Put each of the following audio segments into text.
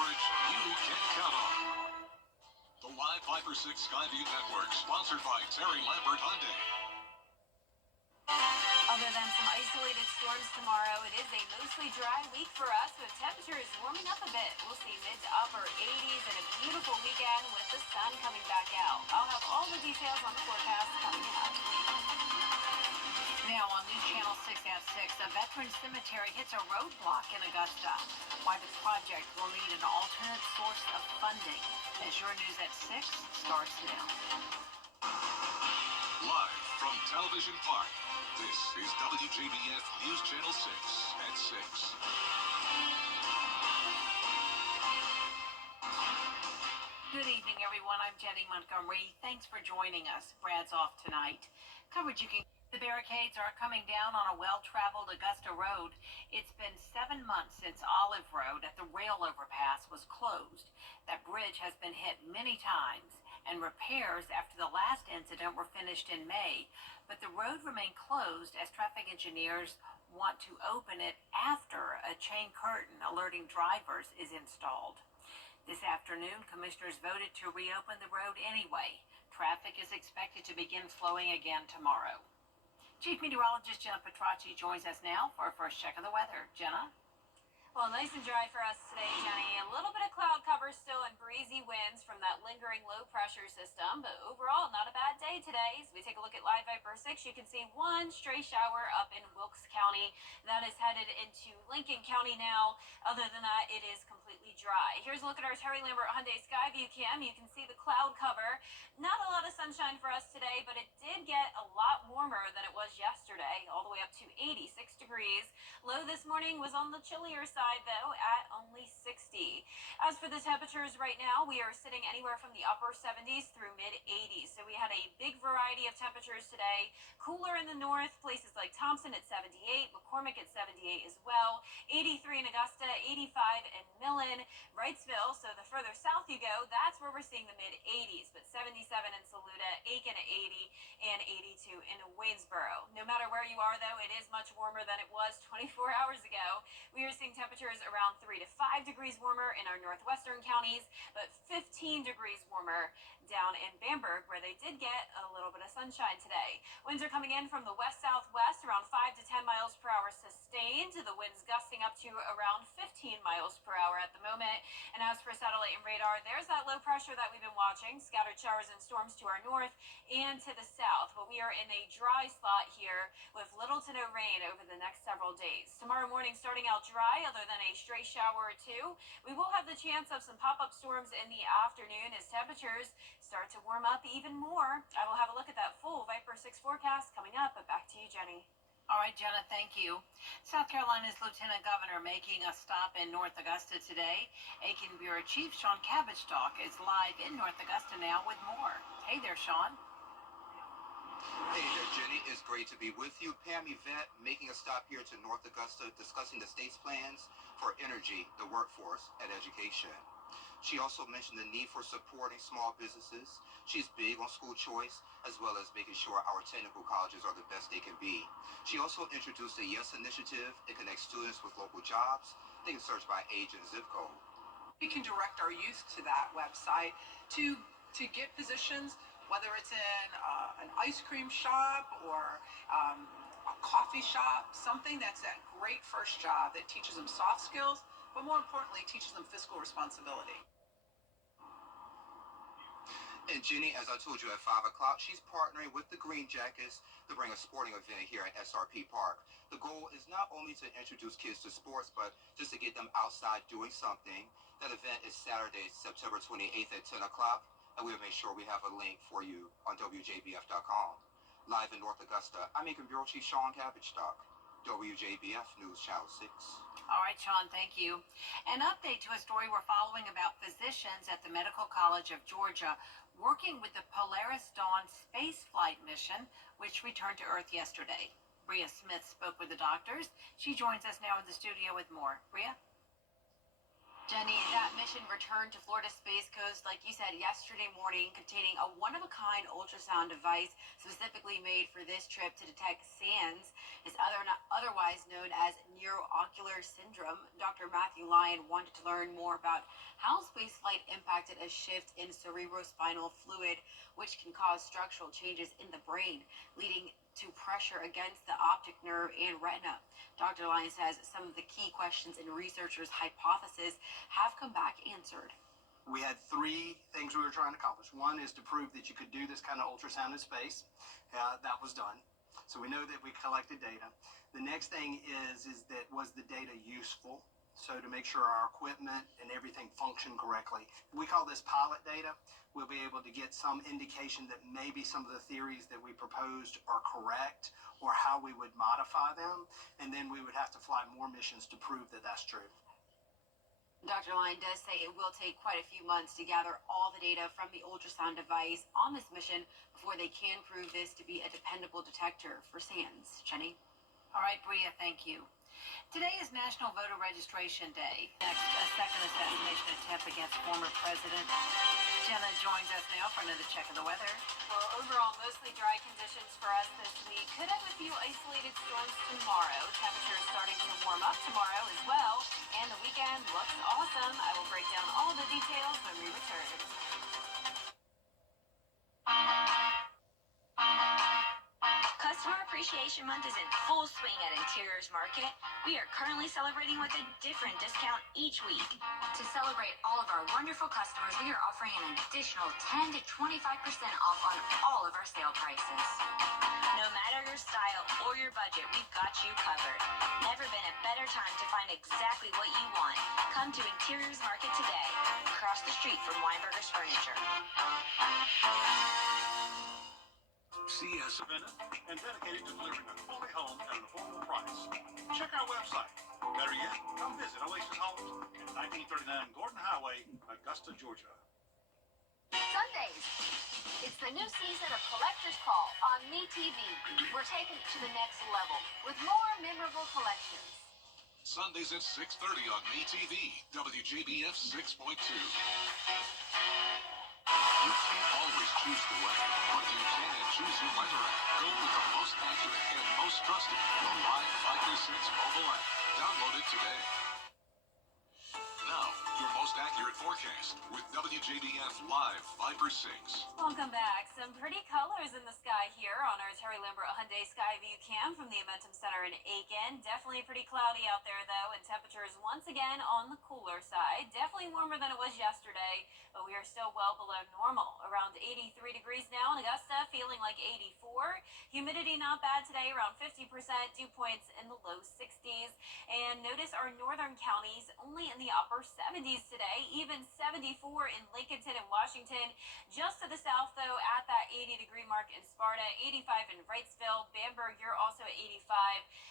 coverage you can count on. The Live 5 for 6 Skyview Network, sponsored by Terry Lambert Hyundai. Other than some isolated storms tomorrow, it is a mostly dry week for us with temperatures warming up a bit. We'll see mid to upper 80s and a beautiful weekend with the sun coming back out. I'll have all the details on the forecast coming up. Now on News Channel 6 at 6, a veteran cemetery hits a roadblock in Augusta. Why the project will need an alternate source of funding. As your News at 6 starts now. Live from Television Park, this is WJBF News Channel 6 at 6. Good evening, everyone. I'm Jenny Montgomery. Thanks for joining us. Brad's off tonight. Coverage you can... The barricades are coming down on a well-traveled Augusta road. It's been 7 months since Olive Road at the rail overpass was closed. That bridge has been hit many times, and repairs after the last incident were finished in May. But the road remained closed as traffic engineers want to open it after a chain curtain alerting drivers is installed. This afternoon, commissioners voted to reopen the road anyway. Traffic is expected to begin flowing again tomorrow. Chief Meteorologist Jenna Petracci joins us now for our first check of the weather. Jenna? Well, nice and dry for us today, Jenny. A little bit of cloud cover still and breezy winds from that lingering low pressure system, but overall not a bad day today. As we take a look at Live Viper 6, you can see one stray shower up in Wilkes County. That is headed into Lincoln County now. Other than that, it is completely dry. Here's a look at our Terry Lambert Hyundai Skyview cam. You can see the cloud cover. Not a lot of sunshine for us today, but it did get a lot warmer than it was yesterday, all the way up to 86 degrees. Low this morning was on the chillier side, though, at only 60. As for the temperatures right now, we are sitting anywhere from the upper 70s through mid-80s. So we had a big variety of temperatures today. Cooler in the north, places like Thompson at 78, McCormick at 78 as well, 83 in Augusta, 85 in Millen, Wrightsville. So the further south you go, that's where we're seeing the mid-80s, but 77 in Saluda, Aiken at 80, and 82 in Waynesboro. No matter where you are, though, it is much warmer than it was 24 hours ago. We are seeing temperatures around 3 to 5 degrees warmer in our northwestern counties, but 15 degrees warmer down in Bamberg, where they did get a little bit of sunshine today. Winds are coming in from the west-southwest, around 5 to 10 miles per hour sustained. The winds gusting up to around 15 miles per hour at the moment. And as for satellite and radar, there's that low pressure that we've been watching. Scattered showers and storms to our north and to the south. But we are in a dry slot here with little to no rain over the next several days. Tomorrow morning starting out dry, other than a stray shower or two. We will have the chance of some pop-up storms in the afternoon as temperatures start to warm up even more. I will have a look at that full Viper 6 forecast coming up, but back to you, Jenny. All right, Jenna, thank you. South Carolina's Lieutenant Governor making a stop in North Augusta today. Aiken Bureau Chief Sean Cabbage-Talk is live in North Augusta now with more. Hey there, Sean. Hey there, Jenny. It's great to be with you. Pam Yvette making a stop here to North Augusta discussing the state's plans for energy, the workforce, and education. She also mentioned the need for supporting small businesses. She's big on school choice, as well as making sure our technical colleges are the best they can be. She also introduced the YES initiative. It connects students with local jobs. They can search by age and zip code. We can direct our youth to that website to get positions, whether it's in an ice cream shop or a coffee shop, something that's that great first job that teaches them soft skills, but more importantly, teaches them fiscal responsibility. And Jenny, as I told you at 5 o'clock, she's partnering with the Green Jackets to bring a sporting event here at SRP Park. The goal is not only to introduce kids to sports, but just to get them outside doing something. That event is Saturday, September 28th at 10 o'clock, and we'll make sure we have a link for you on WJBF.com. Live in North Augusta, I'm Aiken Bureau Chief Sean Cabbage-Talk, WJBF News Channel 6. All right, Sean, thank you. An update to a story we're following about physicians at the Medical College of Georgia working with the Polaris Dawn space flight mission, which returned to Earth yesterday. Bria Smith spoke with the doctors. She joins us now in the studio with more. Bria? Jenny, that mission returned to Florida Space Coast, like you said, yesterday morning, containing a one-of-a-kind ultrasound device specifically made for this trip to detect SANS, is otherwise known as neuro-ocular syndrome. Dr. Matthew Lyon wanted to learn more about how spaceflight impacted a shift in cerebrospinal fluid, which can cause structural changes in the brain, leading to pressure against the optic nerve and retina. Dr. Lyon says some of the key questions in researchers' hypothesis have come back answered. We had three things we were trying to accomplish. One is to prove that you could do this kind of ultrasound in space. That was done. So we know that we collected data. The next thing is that was the data useful? So to make sure our equipment and everything functioned correctly. We call this pilot data. We'll be able to get some indication that maybe some of the theories that we proposed are correct or how we would modify them. And then we would have to fly more missions to prove that that's true. Dr. Lyon does say it will take quite a few months to gather all the data from the ultrasound device on this mission before they can prove this to be a dependable detector for SANS. Jenny? All right, Bria, thank you. Today is National Voter Registration Day. Next, a second assassination attempt against former President. Jenna joins us now for another check of the weather. Well, overall, mostly dry conditions for us this week. Could have a few isolated storms tomorrow. Temperatures starting to warm up tomorrow as well. And the weekend looks awesome. I will break down all the details when we return. Customer Appreciation Month is in full swing at Interiors Market. We are currently celebrating with a different discount each week. To celebrate all of our wonderful customers, we are offering an additional 10 to 25% off on all of our sale prices. No matter your style or your budget, we've got you covered. Never been a better time to find exactly what you want. Come to Interiors Market today, across the street from Weinberger's Furniture. CS Independent and dedicated to delivering a quality home at an affordable price. Check our website. Better yet, come visit Oasis Homes at 1939 Gordon Highway, Augusta, Georgia. Sundays. It's the new season of Collector's Call on MeTV. We're taking it to the next level with more memorable collections. Sundays at 6:30 on MeTV, WJBF 6.2. You can't always choose the weather, but you can choose your weather app. Go with the most accurate and most trusted, the Live 536 mobile app. Download it today. Now, your most accurate forecast with WJBF Live 536. Welcome back. Some pretty colors in the sky here on our Terry Lambert Hyundai Sky View Cam from the Momentum Center in Aiken. Definitely pretty cloudy out there, though, and temperatures once again on the cooler side. Definitely warmer than it was yesterday, but we are still well below normal. Around 83 degrees now in Augusta, feeling like 84. Humidity not bad today, around 50%. Dew points in the low 60s. And notice our northern counties only in the upper 70s today, even 74 in Lincolnton and Washington. Just to the south, though, at that 80-degree mark in Sparta, 85 in Wrightsville. Bamberg, you're also at 85.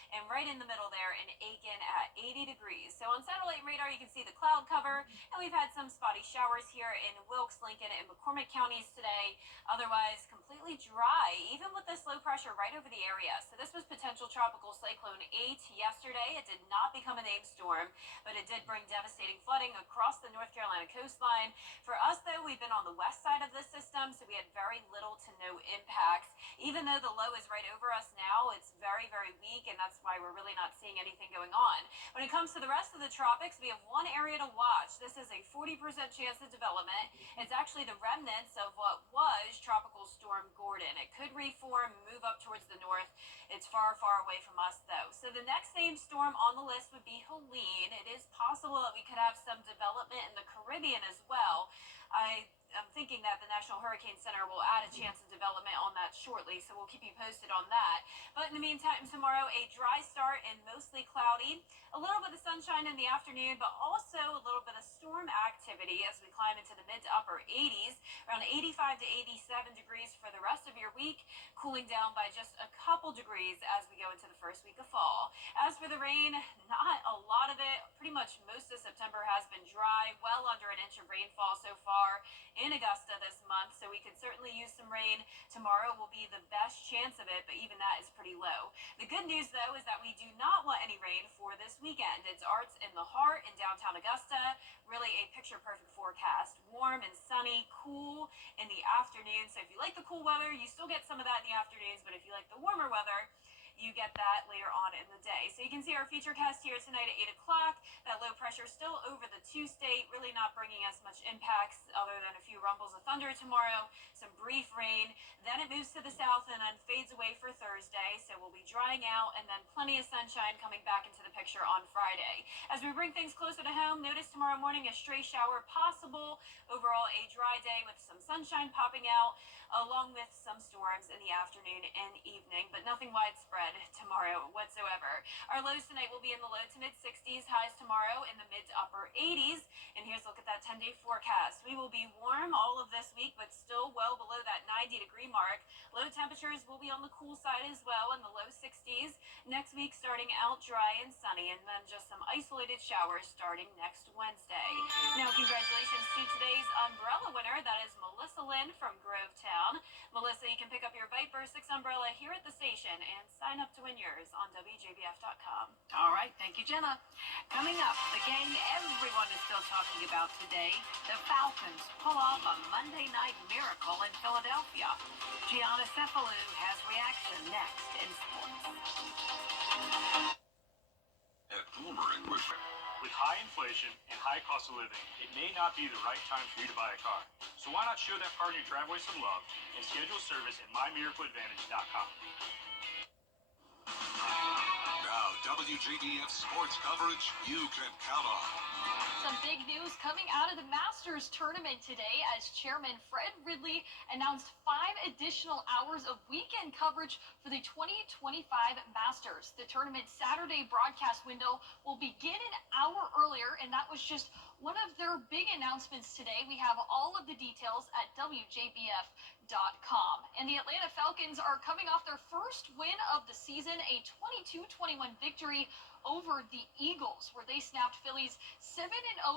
And right in the middle there in Aiken at 80 degrees. So on satellite radar, you can see the cloud cover. And we've had some spotty showers here in Wilkes, Lincoln, and McCormick counties today. Otherwise, completely dry, even with this low pressure right over the area. So this was potential tropical cyclone 8 yesterday. It did not become a named storm, but it did bring devastating flooding across the North Carolina coastline. For us, though, we've been on the west side of this system, so we had very little to no impacts. Even though the low is right over us now, it's very, very weak, and that's why we're really not seeing anything going on. When it comes to the rest of the tropics, we have one area to watch. This is a 40% chance of development. It's actually the remnants of what was Tropical Storm Gordon. It could reform, move up towards the north. It's far, far away from us, though. So the next named storm on the list would be Helene. It is possible that we could have some development in the Caribbean as well. I'm thinking that the National Hurricane Center will add a chance of development on that shortly, so we'll keep you posted on that. But in the meantime, tomorrow, a dry start and mostly cloudy. A little bit of sunshine in the afternoon, but also a little bit of storm activity as we climb into the mid to upper 80s, around 85 to 87 degrees for the rest of your week, cooling down by just a couple degrees as we go into the first week of fall. As for the rain, not a lot of it. Pretty much most of September has been dry, well under an inch of rainfall so far in Augusta this month, so we could certainly use some rain. Tomorrow will be the best chance of it, but even that is pretty low. The good news, though, is that we do not want any rain for this weekend. It's Arts in the Heart in downtown Augusta. really a picture-perfect forecast. Warm and sunny, cool in the afternoon. So if you like the cool weather, you still get some of that in the afternoons, but if you like the warmer weather, you get that later on in the day. So you can see our futurecast here tonight at 8 o'clock. That low pressure still over the two-state, really not bringing us much impacts other than a few rumbles of thunder tomorrow, some brief rain. Then it moves to the south and then fades away for Thursday. So we'll be drying out and then plenty of sunshine coming back into the picture on Friday. As we bring things closer to home, notice tomorrow morning a stray shower possible. Overall, a dry day with some sunshine popping out, along with some storms in the afternoon and evening, but nothing widespread tomorrow whatsoever. Our lows tonight will be in the low to mid 60s, highs tomorrow in the mid to upper 80s. And here's a look at that 10-day forecast. We will be warm all of this week, but still well below that 90-degree mark. Low temperatures will be on the cool side as well in the low 60s. Next week starting out dry and sunny, and then just some isolated showers starting next Wednesday. Now, congratulations to today's umbrella winner. That is Melissa Lynn from Grovetown. Melissa, you can pick up your Viper 6 umbrella here at the station and sign up to win yours on WJBF.com. All right, thank you, Jenna. Coming up, the game everyone is still talking about today. The Falcons pull off a Monday night miracle in Philadelphia. Gianna Cephalou has reaction next in sports. At Boomer Equipment. With high inflation and high cost of living, it may not be the right time for you to buy a car. So why not show that part of your driveway some love and schedule service at mymiracleadvantage.com. Now, WJBF sports coverage you can count on. Some big news coming out of the Masters tournament today as Chairman Fred Ridley announced 5 additional hours of weekend coverage for the 2025 Masters. The tournament's Saturday broadcast window will begin an hour earlier, and that was just one of their big announcements today. We have all of the details at WJBF.com. And the Atlanta Falcons are coming off their first win of the season, a 22-21 victory over the Eagles, where they snapped Philly's 7-0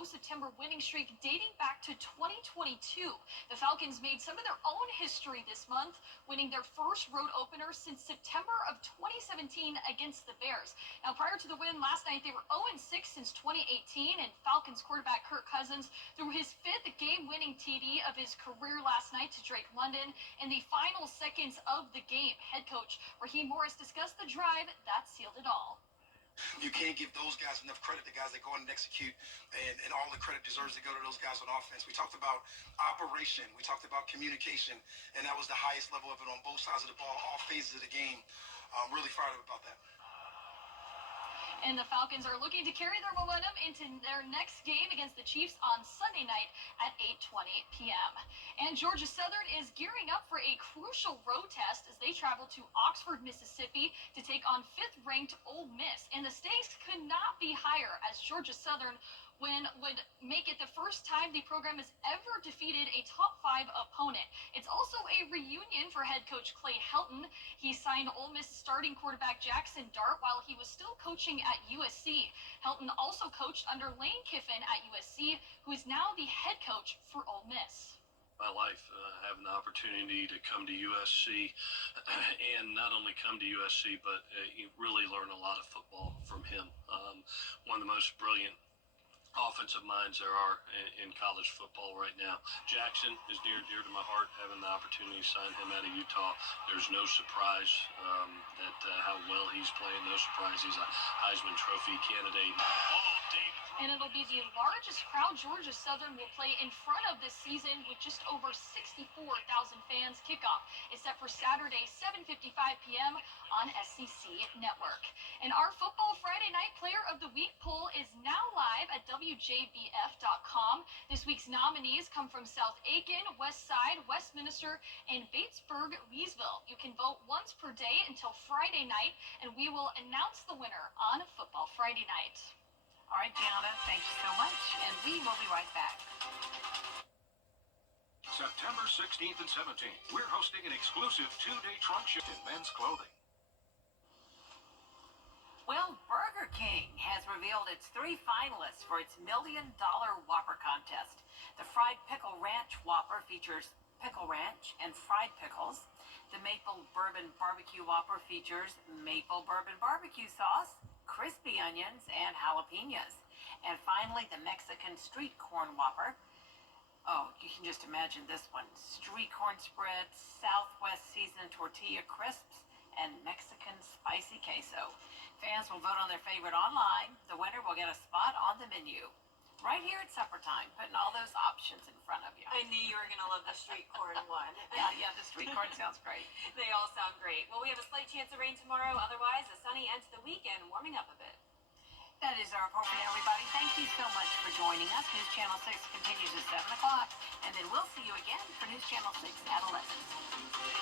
September winning streak dating back to 2022. The Falcons made some of their own history this month, winning their first road opener since September of 2017 against the Bears. Now, prior to the win last night, they were 0-6 since 2018, and Falcons quarterback Kirk Cousins threw his 5th game-winning TD of his career last night to Drake London in the final seconds of the game. Head coach Raheem Morris discussed the drive that sealed it all. You can't give those guys enough credit, the guys that go in and execute, and all the credit deserves to go to those guys on offense. We talked about operation, we talked about communication, and that was the highest level of it on both sides of the ball, all phases of the game. I'm really fired up about that. And the Falcons are looking to carry their momentum into their next game against the Chiefs on Sunday night at 8:20 p.m. And Georgia Southern is gearing up for a crucial road test as they travel to Oxford, Mississippi to take on 5th-ranked Ole Miss. And the stakes could not be higher as Georgia Southern would make it the first time the program has ever defeated a top 5 opponent. It's also a reunion for head coach Clay Helton. He signed Ole Miss starting quarterback Jackson Dart while he was still coaching at USC. Helton also coached under Lane Kiffin at USC, who is now the head coach for Ole Miss. My life, having the opportunity to come to USC and not only come to USC, but really learn a lot of football from him. One of the most brilliant offensive minds there are in college football right now. Jackson is near and dear to my heart, having the opportunity to sign him out of Utah. There's no surprise that how well he's playing. No surprise he's a Heisman Trophy candidate. And it'll be the largest crowd Georgia Southern will play in front of this season with just over 64,000 fans. Kickoff is set for Saturday, 7:55 p.m. on SEC Network. And our Football Friday Night Player of the Week poll is now live at WJBF.com. This week's nominees come from South Aiken, West Side, Westminster, and Batesburg-Leesville. You can vote once per day until Friday night, and we will announce the winner on Football Friday Night. All right, Gianna, thank you so much, and we will be right back. September 16th and 17th, we're hosting an exclusive 2-day trunk shift in men's clothing. Well, Burger King has revealed its 3 finalists for its $1 Million Whopper contest. The Fried Pickle Ranch Whopper features pickle ranch and fried pickles. The Maple Bourbon Barbecue Whopper features maple bourbon barbecue sauce, crispy onions, and jalapenos. And finally, the Mexican street corn whopper. Oh, you can just imagine this one. Street corn spread, Southwest seasoned tortilla crisps, and Mexican spicy queso. Fans will vote on their favorite online. The winner will get a spot on the menu. Right here at supper time, putting all those options in front of you. I knew you were going to love the street corn one. Yeah, the street corn sounds great. They all sound great. Well, we have a slight chance of rain tomorrow. Otherwise, a sunny end to the weekend, warming up a bit. That is our report for now, everybody. Thank you so much for joining us. News Channel 6 continues at 7 o'clock. And then we'll see you again for News Channel 6 Adolescents.